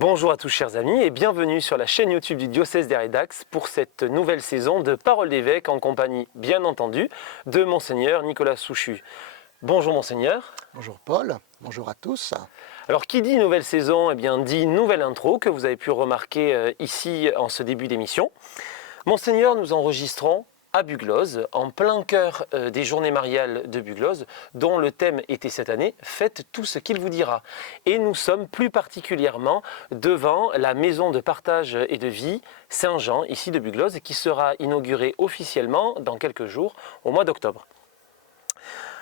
Bonjour à tous chers amis et bienvenue sur la chaîne YouTube du diocèse d'Hérédax pour cette nouvelle saison de Parole d'évêque en compagnie, bien entendu, de Monseigneur Nicolas Souchu. Bonjour Monseigneur. Bonjour Paul, bonjour à tous. Alors qui dit nouvelle saison, eh bien dit nouvelle intro que vous avez pu remarquer ici en ce début d'émission. Monseigneur, nous enregistrons à Bugloz, en plein cœur des journées mariales de Bugloz, dont le thème était cette année « Faites tout ce qu'il vous dira ». Et nous sommes plus particulièrement devant la maison de partage et de vie Saint-Jean, ici de Bugloz, qui sera inaugurée officiellement dans quelques jours, au mois d'octobre.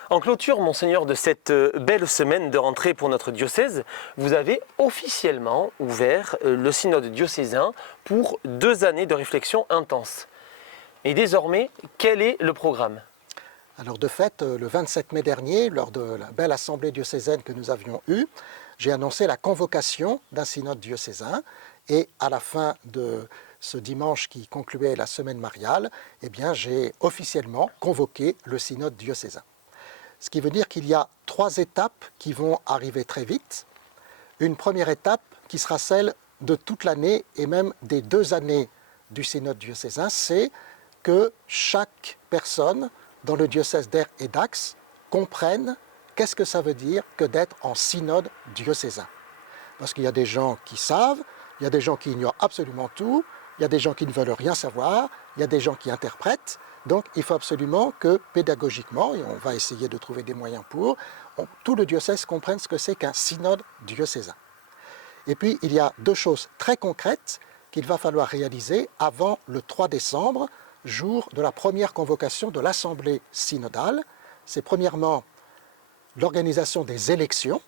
En clôture, Monseigneur, de cette belle semaine de rentrée pour notre diocèse, vous avez officiellement ouvert le synode diocésain pour 2 années de réflexion intense. Et désormais, quel est le programme ? Alors de fait, le 27 mai dernier, lors de la belle assemblée diocésaine que nous avions eue, j'ai annoncé la convocation d'un synode diocésain et à la fin de ce dimanche qui concluait la semaine mariale, eh bien, j'ai officiellement convoqué le synode diocésain. Ce qui veut dire qu'il y a 3 étapes qui vont arriver très vite. Une première étape qui sera celle de toute l'année et même des 2 années du synode diocésain, c'est que chaque personne dans le diocèse d'Aire et d'Ax comprenne qu'est-ce que ça veut dire que d'être en synode diocésain. Parce qu'il y a des gens qui savent, il y a des gens qui ignorent absolument tout, il y a des gens qui ne veulent rien savoir, il y a des gens qui interprètent. Donc il faut absolument que pédagogiquement, et on va essayer de trouver des moyens pour, tout le diocèse comprenne ce que c'est qu'un synode diocésain. Et puis il y a 2 choses très concrètes qu'il va falloir réaliser avant le 3 décembre, jour de la première convocation de l'Assemblée synodale. C'est premièrement l'organisation des élections,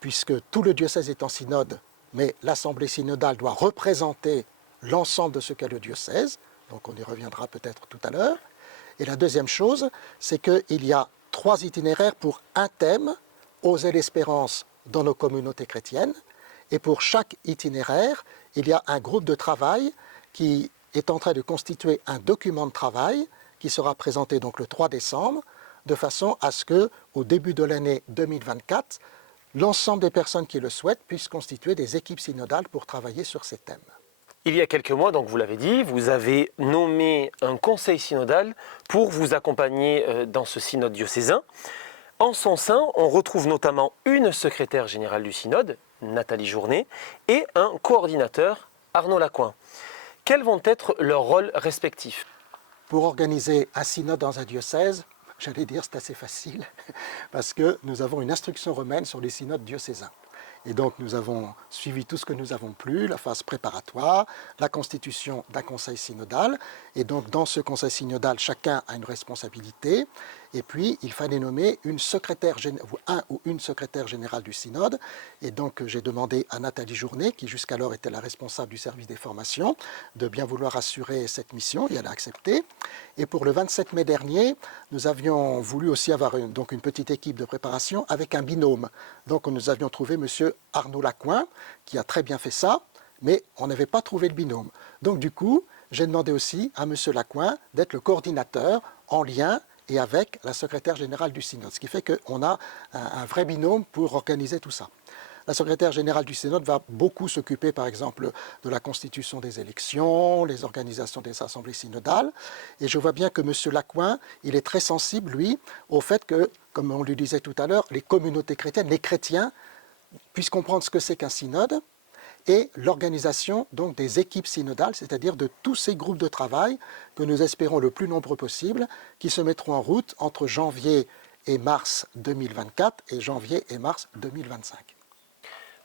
puisque tout le diocèse est en synode, mais l'Assemblée synodale doit représenter l'ensemble de ce qu'est le diocèse, donc on y reviendra peut-être tout à l'heure. Et la deuxième chose, c'est qu'il y a 3 itinéraires pour un thème, oser l'espérance dans nos communautés chrétiennes, et pour chaque itinéraire, il y a un groupe de travail qui est en train de constituer un document de travail qui sera présenté donc le 3 décembre, de façon à ce qu'au début de l'année 2024, l'ensemble des personnes qui le souhaitent puissent constituer des équipes synodales pour travailler sur ces thèmes. Il y a quelques mois, donc vous l'avez dit, vous avez nommé un conseil synodal pour vous accompagner dans ce synode diocésain. En son sein, on retrouve notamment une secrétaire générale du synode, Nathalie Journet, et un coordinateur, Arnaud Lacoin. Quels vont être leurs rôles respectifs ? Pour organiser un synode dans un diocèse, j'allais dire c'est assez facile, parce que nous avons une instruction romaine sur les synodes diocésains. Et donc nous avons suivi tout ce que nous avons pu, la phase préparatoire, la constitution d'un conseil synodal. Et donc dans ce conseil synodal, chacun a une responsabilité. Et puis il fallait nommer un ou une secrétaire générale du synode. Et donc j'ai demandé à Nathalie Journet, qui jusqu'alors était la responsable du service des formations, de bien vouloir assurer cette mission, et elle a accepté. Et pour le 27 mai dernier, nous avions voulu aussi avoir une petite équipe de préparation avec un binôme. Donc nous avions trouvé M. Arnaud Lacoin, qui a très bien fait ça, mais on n'avait pas trouvé le binôme. Donc du coup, j'ai demandé aussi à M. Lacoin d'être le coordinateur en lien et avec la secrétaire générale du synode, ce qui fait qu'on a un vrai binôme pour organiser tout ça. La secrétaire générale du synode va beaucoup s'occuper, par exemple, de la constitution des élections, les organisations des assemblées synodales. Et je vois bien que M. Lacoin, il est très sensible, lui, au fait que, comme on lui disait tout à l'heure, les communautés chrétiennes, les chrétiens, puissent comprendre ce que c'est qu'un synode et l'organisation donc des équipes synodales, c'est-à-dire de tous ces groupes de travail que nous espérons le plus nombreux possible, qui se mettront en route entre janvier et mars 2024 et janvier et mars 2025.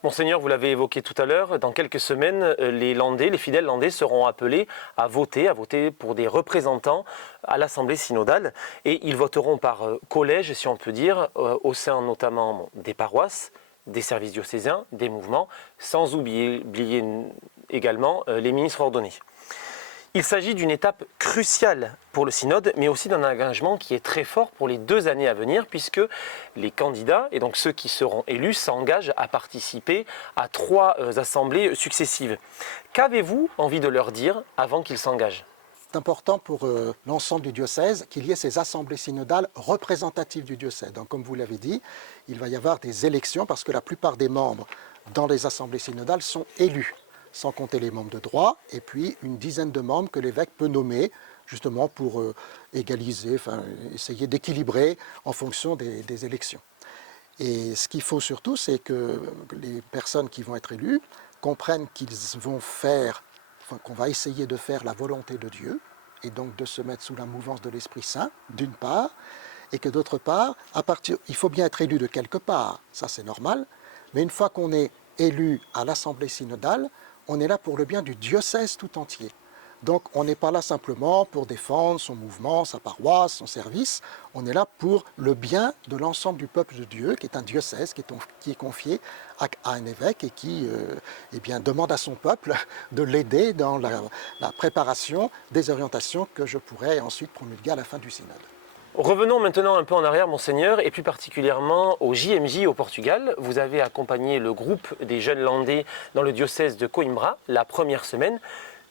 Monseigneur, vous l'avez évoqué tout à l'heure, dans quelques semaines, les fidèles landais seront appelés à voter pour des représentants à l'Assemblée synodale. Et ils voteront par collège, si on peut dire, au sein notamment des paroisses, des services diocésains, des mouvements, sans oublier également les ministres ordonnés. Il s'agit d'une étape cruciale pour le synode, mais aussi d'un engagement qui est très fort pour les 2 années à venir, puisque les candidats, et donc ceux qui seront élus, s'engagent à participer à 3 assemblées successives. Qu'avez-vous envie de leur dire avant qu'ils s'engagent ? C'est important pour l'ensemble du diocèse qu'il y ait ces assemblées synodales représentatives du diocèse. Donc comme vous l'avez dit, il va y avoir des élections parce que la plupart des membres dans les assemblées synodales sont élus, sans compter les membres de droit, et puis une dizaine de membres que l'évêque peut nommer, justement pour égaliser, essayer d'équilibrer en fonction des élections. Et ce qu'il faut surtout, c'est que les personnes qui vont être élues comprennent qu'on va essayer de faire la volonté de Dieu, et donc de se mettre sous la mouvance de l'Esprit Saint, d'une part, et que d'autre part, il faut bien être élu de quelque part, ça c'est normal, mais une fois qu'on est élu à l'Assemblée synodale, on est là pour le bien du diocèse tout entier. Donc on n'est pas là simplement pour défendre son mouvement, sa paroisse, son service, on est là pour le bien de l'ensemble du peuple de Dieu, qui est un diocèse, qui est confié à un évêque et qui demande à son peuple de l'aider dans la préparation des orientations que je pourrais ensuite promulguer à la fin du synode. Revenons maintenant un peu en arrière, Monseigneur, et plus particulièrement au JMJ au Portugal. Vous avez accompagné le groupe des jeunes landais dans le diocèse de Coimbra la première semaine.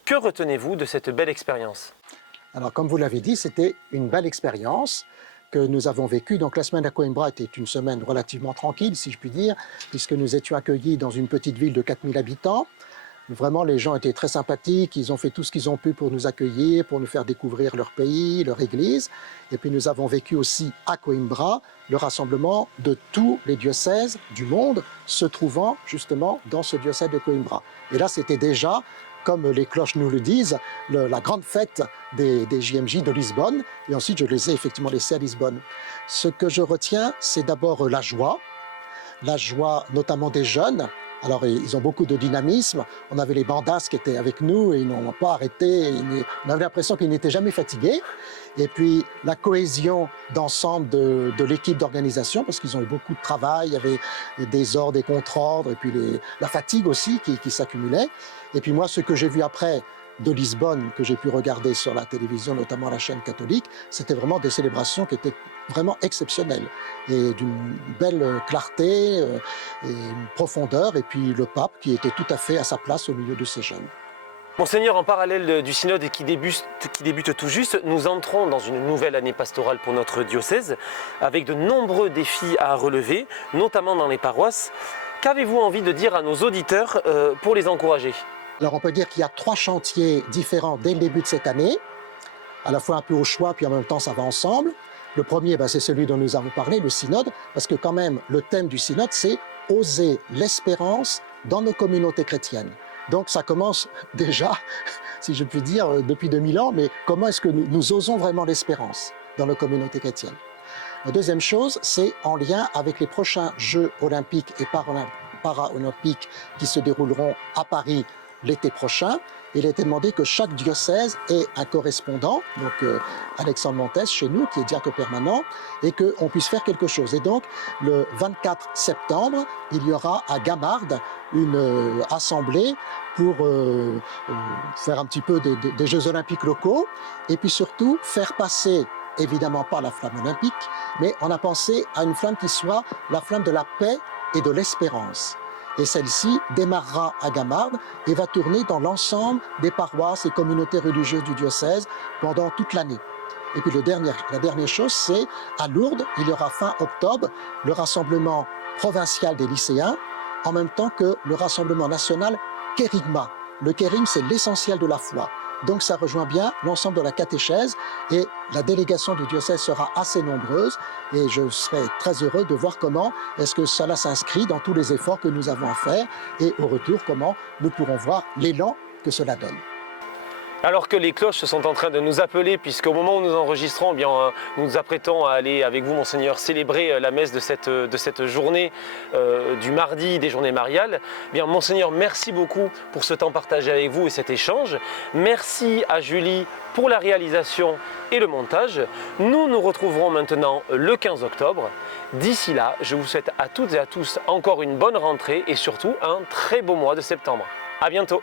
Que retenez-vous de cette belle expérience? Alors, comme vous l'avez dit, c'était une belle expérience que nous avons vécue. Donc, la semaine à Coimbra était une semaine relativement tranquille, si je puis dire, puisque nous étions accueillis dans une petite ville de 4000 habitants. Vraiment, les gens étaient très sympathiques, ils ont fait tout ce qu'ils ont pu pour nous accueillir, pour nous faire découvrir leur pays, leur église. Et puis nous avons vécu aussi à Coimbra le rassemblement de tous les diocèses du monde se trouvant justement dans ce diocèse de Coimbra. Et là, c'était déjà, comme les cloches nous le disent, la grande fête des JMJ de Lisbonne. Et ensuite, je les ai effectivement laissés à Lisbonne. Ce que je retiens, c'est d'abord la joie notamment des jeunes. Alors, ils ont beaucoup de dynamisme. On avait les bandas qui étaient avec nous et ils n'ont pas arrêté. On avait l'impression qu'ils n'étaient jamais fatigués. Et puis, la cohésion d'ensemble de l'équipe d'organisation, parce qu'ils ont eu beaucoup de travail. Il y avait des ordres, des contre-ordres, et puis la fatigue aussi qui s'accumulait. Et puis moi, ce que j'ai vu après de Lisbonne, que j'ai pu regarder sur la télévision, notamment la chaîne catholique, c'était vraiment des célébrations qui étaient vraiment exceptionnelles et d'une belle clarté et une profondeur, et puis le pape qui était tout à fait à sa place au milieu de ces jeunes. Monseigneur, en parallèle du synode qui débute tout juste, nous entrons dans une nouvelle année pastorale pour notre diocèse, avec de nombreux défis à relever, notamment dans les paroisses. Qu'avez-vous envie de dire à nos auditeurs pour les encourager ? Alors on peut dire qu'il y a 3 chantiers différents dès le début de cette année, à la fois un peu au choix, puis en même temps ça va ensemble. Le premier, c'est celui dont nous avons parlé, le synode, parce que quand même le thème du synode, c'est « Oser l'espérance dans nos communautés chrétiennes ». Donc ça commence déjà, si je puis dire, depuis 2000 ans, mais comment est-ce que nous osons vraiment l'espérance dans nos communautés chrétiennes? La deuxième chose, c'est en lien avec les prochains Jeux olympiques et paralympiques qui se dérouleront à Paris l'été prochain. Il a été demandé que chaque diocèse ait un correspondant, donc Alexandre Montes chez nous, qui est diacre permanent, et qu'on puisse faire quelque chose. Et donc, le 24 septembre, il y aura à Gamarde une assemblée pour faire un petit peu des Jeux olympiques locaux, et puis surtout faire passer, évidemment pas la flamme olympique, mais on a pensé à une flamme qui soit la flamme de la paix et de l'espérance. Et celle-ci démarrera à Gamarde et va tourner dans l'ensemble des paroisses et communautés religieuses du diocèse pendant toute l'année. Et puis la dernière chose, c'est à Lourdes, il y aura fin octobre le rassemblement provincial des lycéens, en même temps que le rassemblement national Kérigma. Le kérigme, c'est l'essentiel de la foi. Donc ça rejoint bien l'ensemble de la catéchèse et la délégation du diocèse sera assez nombreuse et je serai très heureux de voir comment est-ce que cela s'inscrit dans tous les efforts que nous avons à faire et au retour comment nous pourrons voir l'élan que cela donne. Alors que les cloches sont en train de nous appeler, puisqu'au moment où nous enregistrons, nous nous apprêtons à aller avec vous, Monseigneur, célébrer la messe de cette journée du mardi des journées mariales. Monseigneur, merci beaucoup pour ce temps partagé avec vous et cet échange. Merci à Julie pour la réalisation et le montage. Nous nous retrouverons maintenant le 15 octobre. D'ici là, je vous souhaite à toutes et à tous encore une bonne rentrée et surtout un très beau mois de septembre. À bientôt.